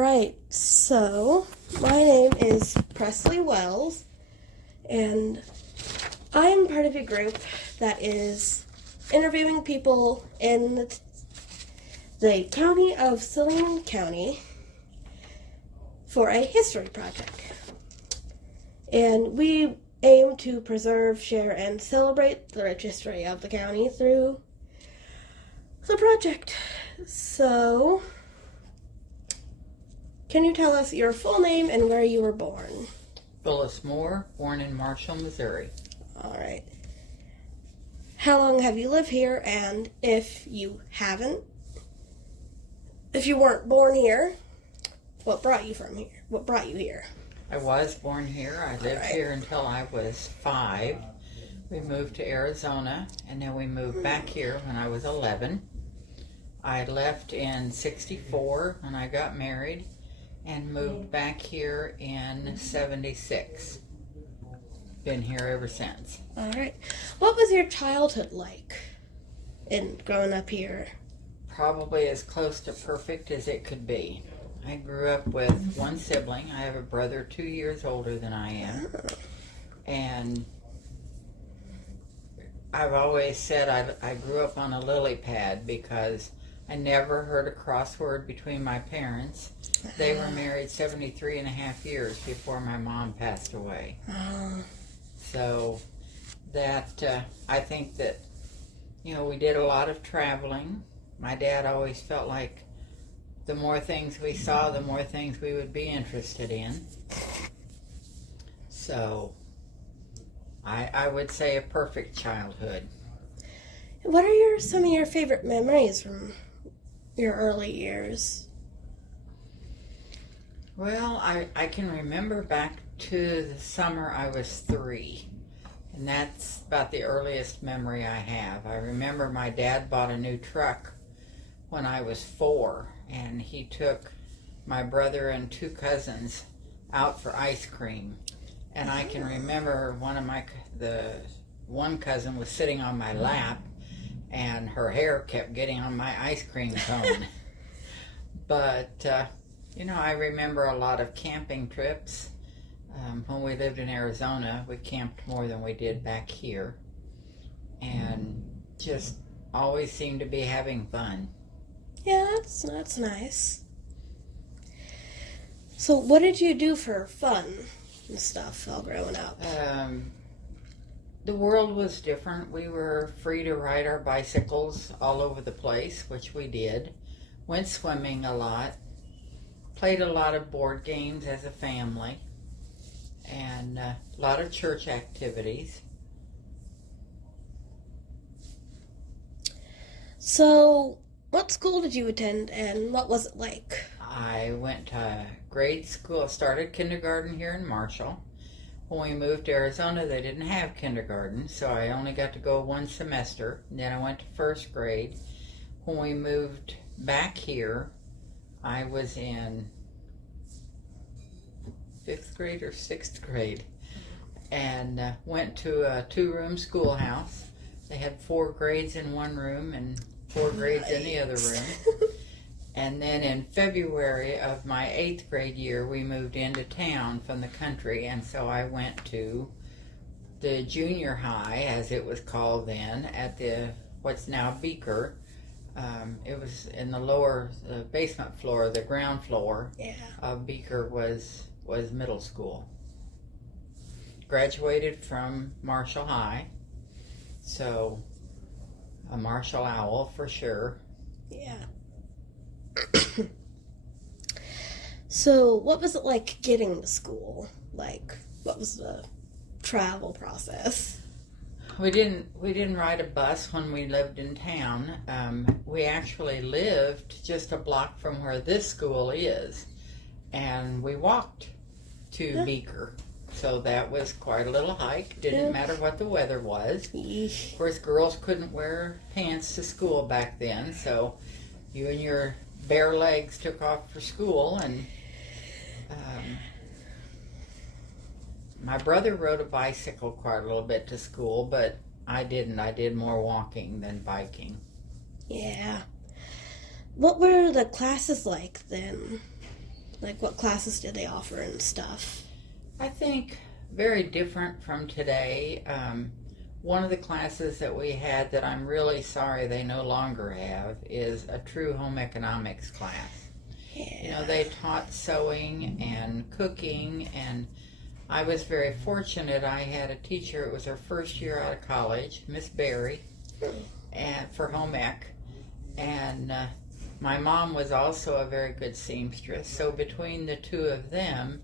Right, so my name is Presley Wells, and I am part of a group that is interviewing people in the county of Saline County for a history project. And we aim to preserve, share, and celebrate the rich history of the county through the project. So, can you tell us your full name and where you were born? Phyllis Moore, born in Marshall, Missouri. All right. How long have you lived here? And if you weren't born here, what brought you from here? What brought you here? I was born here. I lived here until I was 5. We moved to Arizona, and then we moved back here when I was 11. I left in 64 when I got married and moved back here in 76. Been here ever since. All right. What was your childhood like in growing up here? Probably as close to perfect as it could be. I grew up with one sibling. I have a brother 2 years older than I am. And I've always said I grew up on a lily pad because I never heard a crossword between my parents. They were married 73 and a half years before my mom passed away. So that, I think that, we did a lot of traveling. My dad always felt like the more things we saw, the more things we would be interested in. So, I would say a perfect childhood. What are some of your favorite memories from your early years? Well, I can remember back to the summer I was 3. And that's about the earliest memory I have. I remember my dad bought a new truck when I was 4. And he took my brother and 2 cousins out for ice cream. And I can remember one cousin was sitting on my lap, and her hair kept getting on my ice cream cone. But, I remember a lot of camping trips. When we lived in Arizona, we camped more than we did back here. And just always seemed to be having fun. Yeah, that's nice. So what did you do for fun and stuff while growing up? The world was different. We were free to ride our bicycles all over the place, which we did. Went swimming a lot. Played a lot of board games as a family. And a lot of church activities. So, what school did you attend, and what was it like? I went to grade school, started kindergarten here in Marshall. When we moved to Arizona, they didn't have kindergarten, so I only got to go 1 semester. Then I went to first grade. When we moved back here, I was in 5th grade or 6th grade, and went to a 2-room schoolhouse. They had 4 grades in one room and 4 grades in the other room. And then in February of my 8th grade year, we moved into town from the country, and so I went to the junior high, as it was called then, at what's now Beaker. It was in the basement floor, the ground floor of Beaker was middle school. Graduated from Marshall High, so a Marshall owl for sure. Yeah. So, what was it like getting to school? Like, what was the travel process? We didn't ride a bus when we lived in town. We actually lived just a block from where this school is, and we walked to Beaker. So that was quite a little hike. Didn't matter what the weather was. Of course, girls couldn't wear pants to school back then, so you and your bare legs took off for school. And my brother rode a bicycle quite a little bit to school, but I didn't. I did more walking than biking. Yeah. What were the classes like then? Like, what classes did they offer and stuff? I think very different from today. One of the classes that we had that I'm really sorry they no longer have is a true home economics class. Yeah. You know, they taught sewing and cooking, and I was very fortunate. I had a teacher, it was her first year out of college, Miss Berry, and for home ec. And my mom was also a very good seamstress. So between the two of them,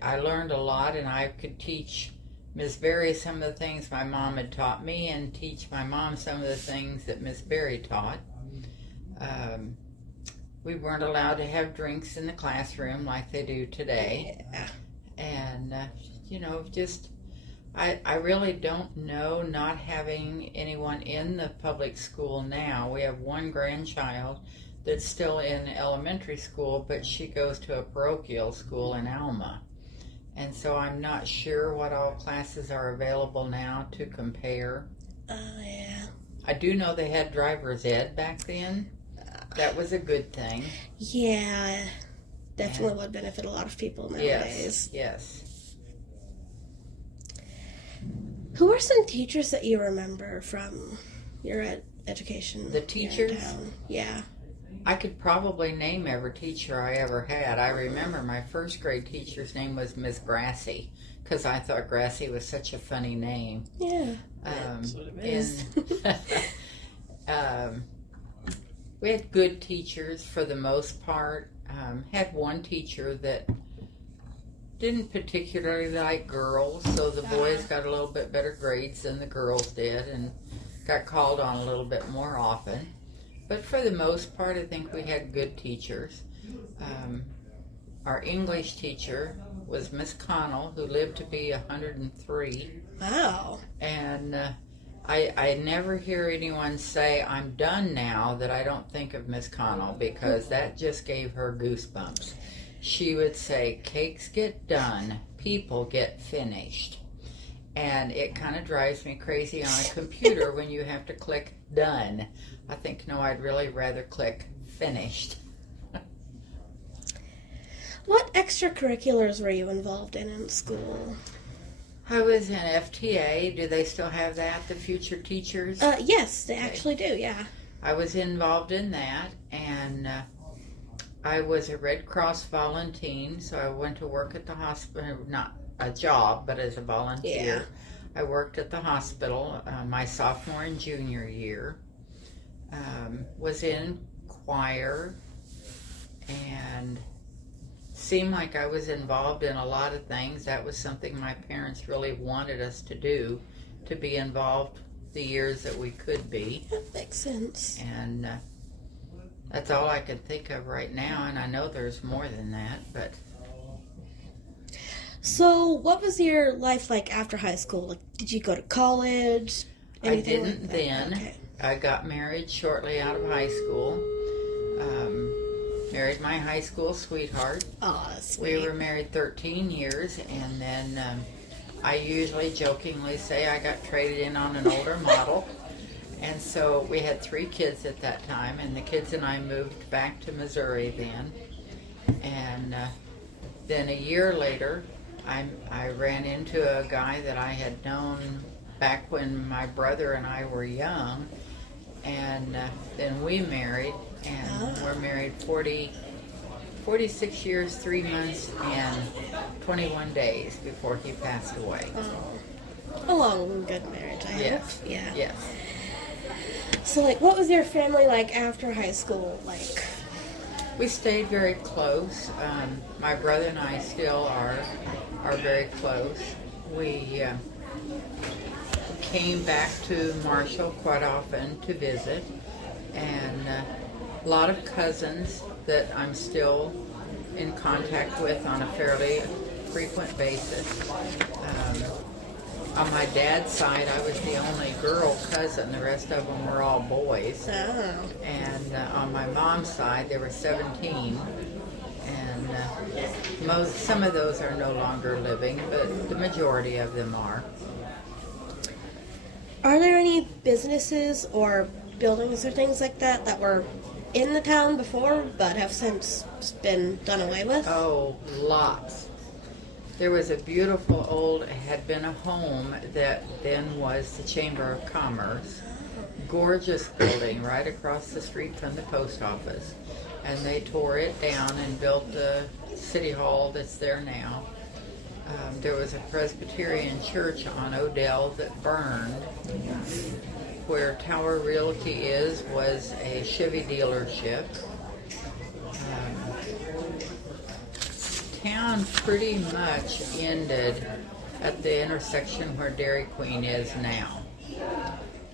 I learned a lot, and I could teach Miss Berry some of the things my mom had taught me and teach my mom some of the things that Miss Berry taught. We weren't allowed to have drinks in the classroom like they do today. Yeah. And, you know, just, I really don't know, not having anyone in the public school now. We have one grandchild that's still in elementary school, but she goes to a parochial school in Alma. And so I'm not sure what all classes are available now to compare. Yeah. I do know they had driver's ed back then. That was a good thing. Yeah. Definitely would benefit a lot of people nowadays. Yes. Who are some teachers that you remember from your education? The teachers? Yeah. I could probably name every teacher I ever had. I remember my first grade teacher's name was Miss Grassy, because I thought Grassy was such a funny name. Yeah, that's what it is. We had good teachers for the most part. Had one teacher that didn't particularly like girls, so the boys got a little bit better grades than the girls did and got called on a little bit more often. But for the most part, I think we had good teachers. Our English teacher was Miss Connell, who lived to be 103. Wow. And I never hear anyone say, I'm done now, that I don't think of Miss Connell, because that just gave her goosebumps. She would say, cakes get done, people get finished. And it kind of drives me crazy on a computer when you have to click done. I think, no, I'd really rather click finished. What extracurriculars were you involved in school? I was in FTA. Do they still have that, the Future Teachers? Yes, they actually do, yeah. I was involved in that, and I was a Red Cross volunteer, so I went to work at the hospital, not a job, but as a volunteer. Yeah. I worked at the hospital my sophomore and junior year. Was in choir, and seemed like I was involved in a lot of things. That was something my parents really wanted us to do, to be involved the years that we could be. That makes sense. And that's all I can think of right now, and I know there's more than that, but... So, what was your life like after high school? Like, did you go to college? Anything I didn't like then. Okay. I got married shortly out of high school. Married my high school sweetheart. Oh, that's sweet. We were married 13 years, and then I usually jokingly say I got traded in on an older model. And so we had 3 kids at that time, and the kids and I moved back to Missouri then. And then a year later, I ran into a guy that I had known back when my brother and I were young, and then we married, and we're married 46 years, 3 months, and 21 days before he passed away. Oh, a long, good marriage, I hope. Yeah. Yes. So, like, what was your family like after high school? Like, We stayed very close. My brother and I still are very close. We came back to Marshall quite often to visit, and a lot of cousins that I'm still in contact with on a fairly frequent basis. On my dad's side, I was the only girl cousin. The rest of them were all boys. oh, And on my mom's side, there were 17. And some of those are no longer living, but the majority of them are. are there any businesses or buildings or things like that that were in the town before, but have since been done away with? Oh, lots. There was a beautiful had been a home that then was the Chamber of Commerce. Gorgeous building right across the street from the post office. And they tore it down and built the city hall that's there now. There was a Presbyterian church on Odell that burned. Where Tower Realty was a Chevy dealership. Town pretty much ended at the intersection where Dairy Queen is now.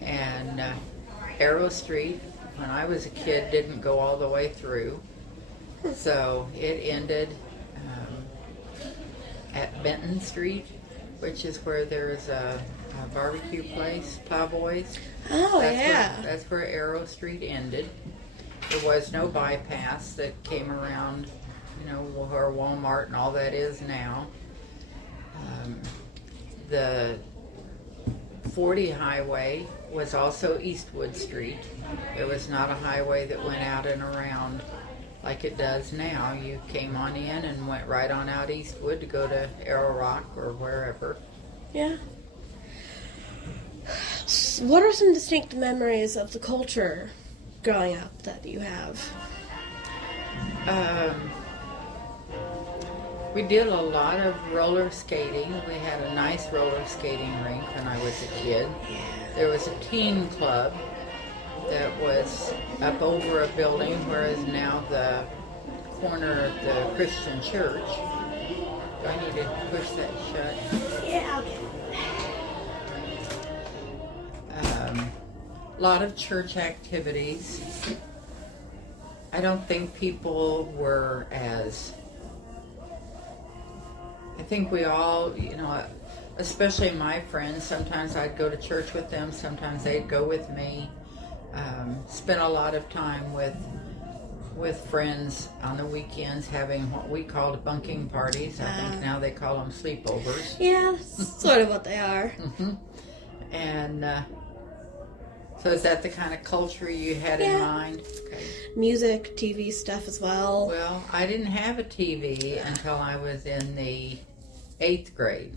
And Arrow Street, when I was a kid, didn't go all the way through. So it ended at Benton Street, which is where there's a barbecue place, Plowboys. Oh, yeah. That's where Arrow Street ended. There was no bypass that came around, where Walmart and all that is now. The 40 highway was also Eastwood Street. There was not a highway that went out and around like it does now. You came on in and went right on out Eastwood to go to Arrow Rock or wherever. Yeah. What are some distinct memories of the culture growing up that you have? We did a lot of roller skating. We had a nice roller skating rink when I was a kid. There was a teen club that was up over a building, whereas now the corner of the Christian church. Do I need to push that shut? Yeah, I'll get it. A lot of church activities. I don't think people were I think we all, especially my friends, sometimes I'd go to church with them, sometimes they'd go with me. Spent a lot of time with friends on the weekends having what we called bunking parties. I think now they call them sleepovers. Yeah, that's sort of what they are. Mm-hmm. And so is that the kind of culture you had in mind? Okay. Music, TV stuff as well. Well, I didn't have a TV until I was in the 8th grade.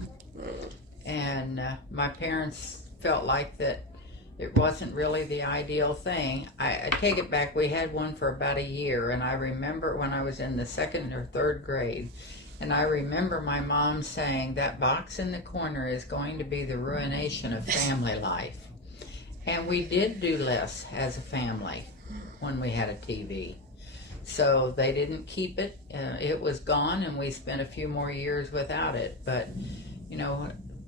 And my parents felt like that it wasn't really the ideal thing. I take it back, we had one for about a year, and I remember when I was in the 2nd or 3rd grade, and I remember my mom saying, that box in the corner is going to be the ruination of family life. And we did do less as a family when we had a TV. So they didn't keep it. It was gone, and we spent a few more years without it. But,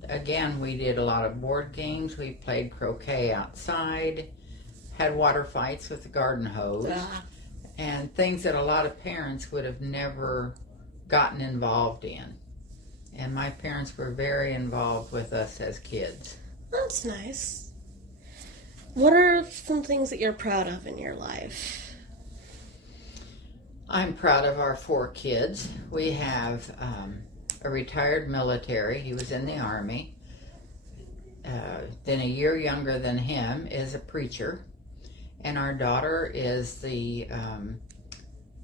again, we did a lot of board games. We played croquet outside, had water fights with the garden hose, and things that a lot of parents would have never gotten involved in. And my parents were very involved with us as kids. That's nice. What are some things that you're proud of in your life? I'm proud of our 4 kids. We have a retired military. He was in the Army. Then a year younger than him is a preacher. And our daughter is I'm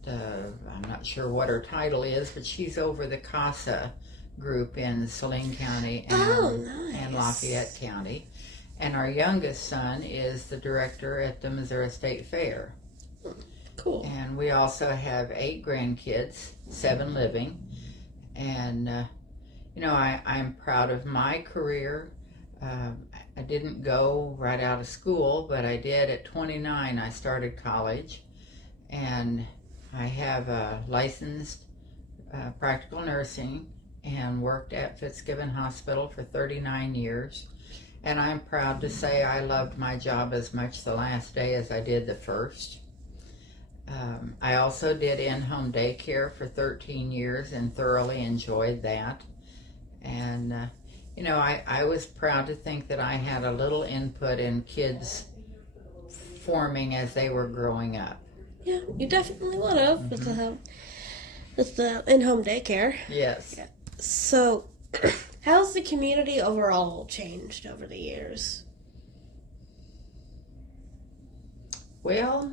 not sure what her title is, but she's over the CASA group in Saline County and Lafayette County. And our youngest son is the director at the Missouri State Fair. Cool. And we also have 8 grandkids, 7 living. And, I'm proud of my career. I didn't go right out of school, but I did at 29. I started college. And I have a licensed practical nursing and worked at Fitzgibbon Hospital for 39 years. And I'm proud to say I loved my job as much the last day as I did the first. I also did in-home daycare for 13 years and thoroughly enjoyed that. And, I was proud to think that I had a little input in kids forming as they were growing up. Yeah, you definitely would have with the in-home daycare. Yes. Yeah. So, how's the community overall changed over the years? Well,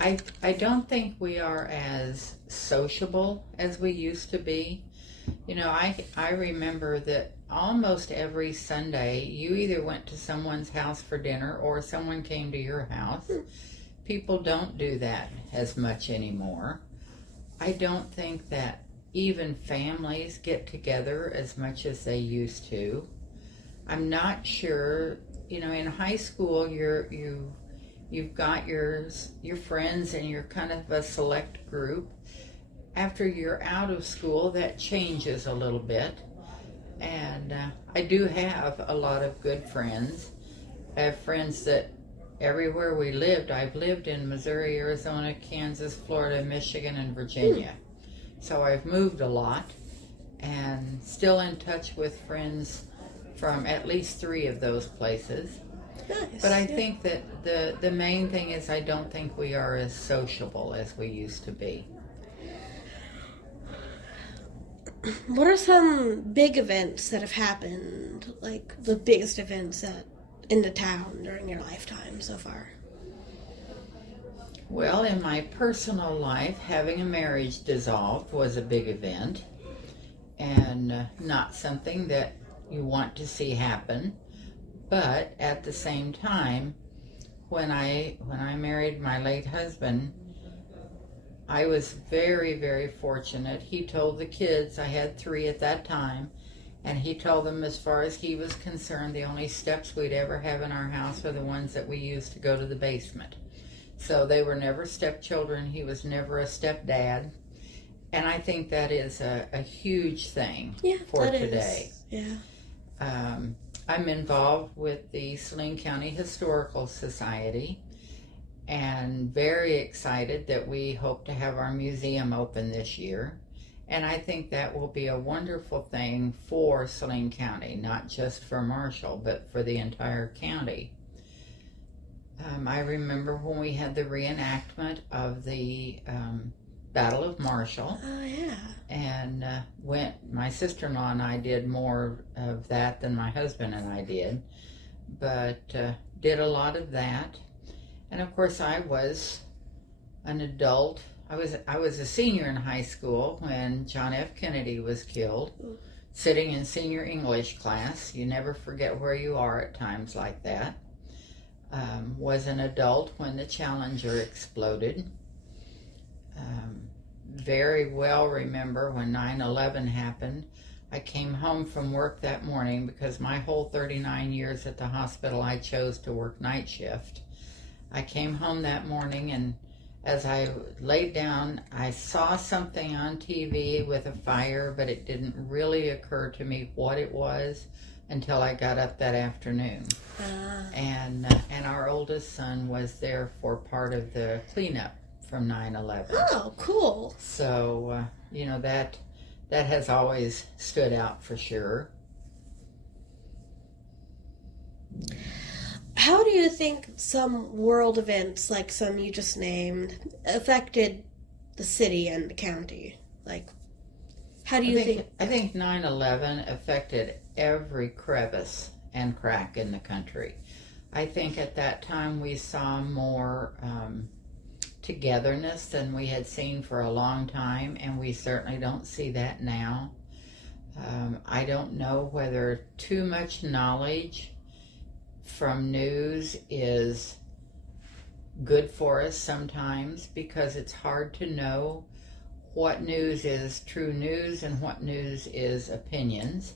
I don't think we are as sociable as we used to be. You know, I remember that almost every Sunday you either went to someone's house for dinner or someone came to your house. People don't do that as much anymore. I don't think that even families get together as much as they used to. I'm not sure, you know, in high school you've got your friends and you're kind of a select group. After you're out of school, that changes a little bit. And I do have a lot of good friends. I have friends that everywhere we lived, I've lived in Missouri, Arizona, Kansas, Florida, Michigan, and Virginia. So I've moved a lot and still in touch with friends from at least 3 of those places. Nice. But I think that the main thing is I don't think we are as sociable as we used to be. What are some big events that have happened, like the biggest events in the town during your lifetime so far? Well, in my personal life, having a marriage dissolved was a big event and not something that you want to see happen. But at the same time, when I married my late husband, I was very, very fortunate. He told the kids, I had 3 at that time, and he told them as far as he was concerned, the only steps we'd ever have in our house were the ones that we used to go to the basement. So they were never stepchildren. He was never a stepdad. And I think that is a huge thing for today. Yeah. I'm involved with the Saline County Historical Society and very excited that we hope to have our museum open this year. And I think that will be a wonderful thing for Saline County, not just for Marshall, but for the entire county. I remember when we had the reenactment of the Battle of Marshall. Oh, yeah. And my sister-in-law and I did more of that than my husband and I did, but did a lot of that. And of course I was an adult. I was a senior in high school when John F. Kennedy was killed, sitting in senior English class. You never forget where you are at times like that. Was an adult when the Challenger exploded. Very well remember when 9/11 happened. I came home from work that morning because my whole 39 years at the hospital I chose to work night shift. I came home that morning and as I laid down I saw something on TV with a fire, but it didn't really occur to me what it was until I got up that afternoon. And our oldest son was there for part of the cleanup from 9/11. Oh, cool. So, you know, that has always stood out for sure. How do you think some world events, like some you just named, affected the city and the county? Like, how do you think? I think 9/11 affected every crevice and crack in the country. I think at that time we saw more togetherness than we had seen for a long time, and we certainly don't see that now. I don't know whether too much knowledge from news is good for us sometimes, because it's hard to know what news is true news and what news is opinions.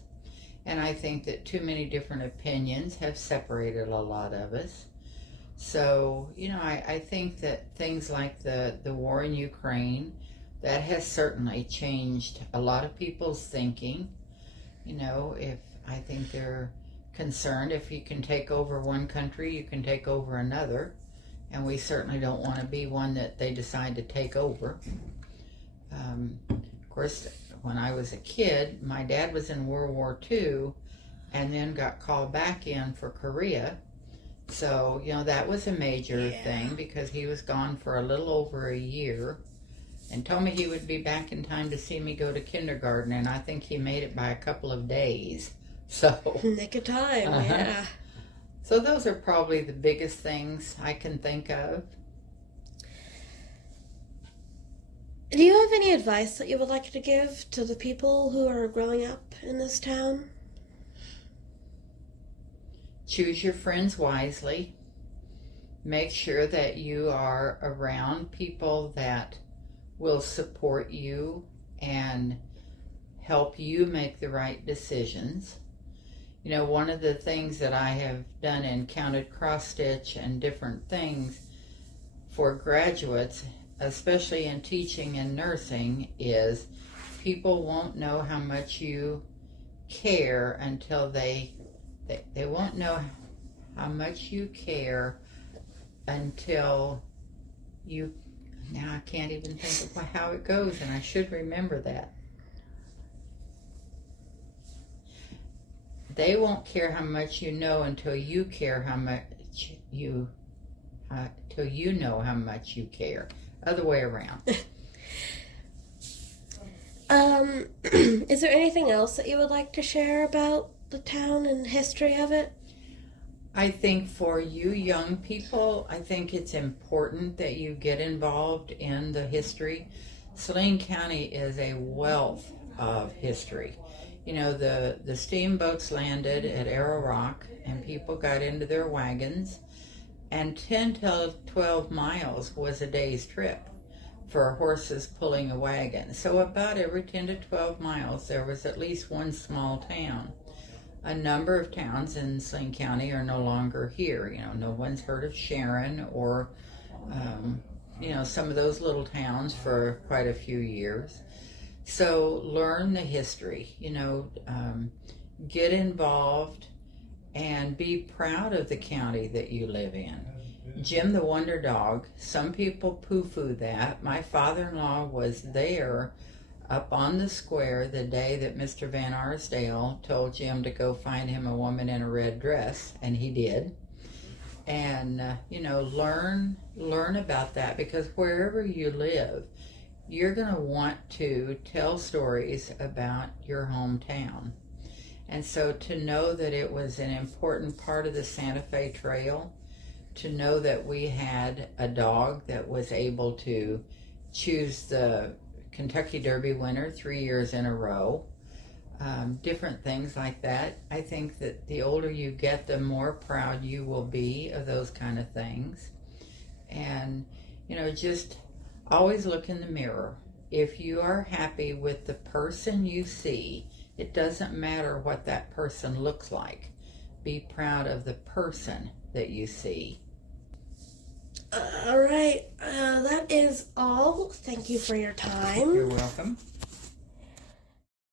And I think that too many different opinions have separated a lot of us. So, you know, I think that things like the war in Ukraine, that has certainly changed a lot of people's thinking. You know, I think they're concerned if you can take over one country, you can take over another. And we certainly don't want to be one that they decide to take over. Of course, when I was a kid, my dad was in World War II and then got called back in for Korea. So, you know, that was a major thing because he was gone for a little over a year and told me he would be back in time to see me go to kindergarten, and I think he made it by a couple of days. So Nick of time, yeah. So those are probably the biggest things I can think of. Do you have any advice that you would like to give to the people who are growing up in this town? Choose your friends wisely. Make sure that you are around people that will support you and help you make the right decisions. You know, one of the things that I have done in counted cross stitch and different things for graduates, especially in teaching and nursing, is people won't know how much you care until they won't know how much you care until you, now I can't even think of how it goes, and I should remember that. They won't care how much you know until you care how much you, till you know how much you care. Other way around. Is there anything else that you would like to share about the town and history of it? I think for you young people, I think it's important that you get involved in the history. Saline County is a wealth of history. You know, the steamboats landed at Arrow Rock and people got into their wagons, and 10 to 12 miles was a day's trip for horses pulling a wagon. So about every 10 to 12 miles there was at least one small town. A number of towns in Saline County are no longer here. You know, no one's heard of Sharon or, you know, some of those little towns for quite a few years. So learn the history, you know, get involved and be proud of the county that you live in. Jim the Wonder Dog, some people poo-poo that. My father-in-law was there up on the square the day that Mr. Van Arsdale told Jim to go find him a woman in a red dress, and he did. And, you know, learn about that, because wherever you live, you're going to want to tell stories about your hometown. And so to know that it was an important part of the Santa Fe Trail, to know that we had a dog that was able to choose the Kentucky Derby winner 3 years in a row, different things like that. I think that the older you get, the more proud you will be of those kind of things. And, you know, just always look in the mirror. If you are happy with the person you see, it doesn't matter what that person looks like. Be proud of the person that you see. All right, that is all. Thank you for your time. You're welcome.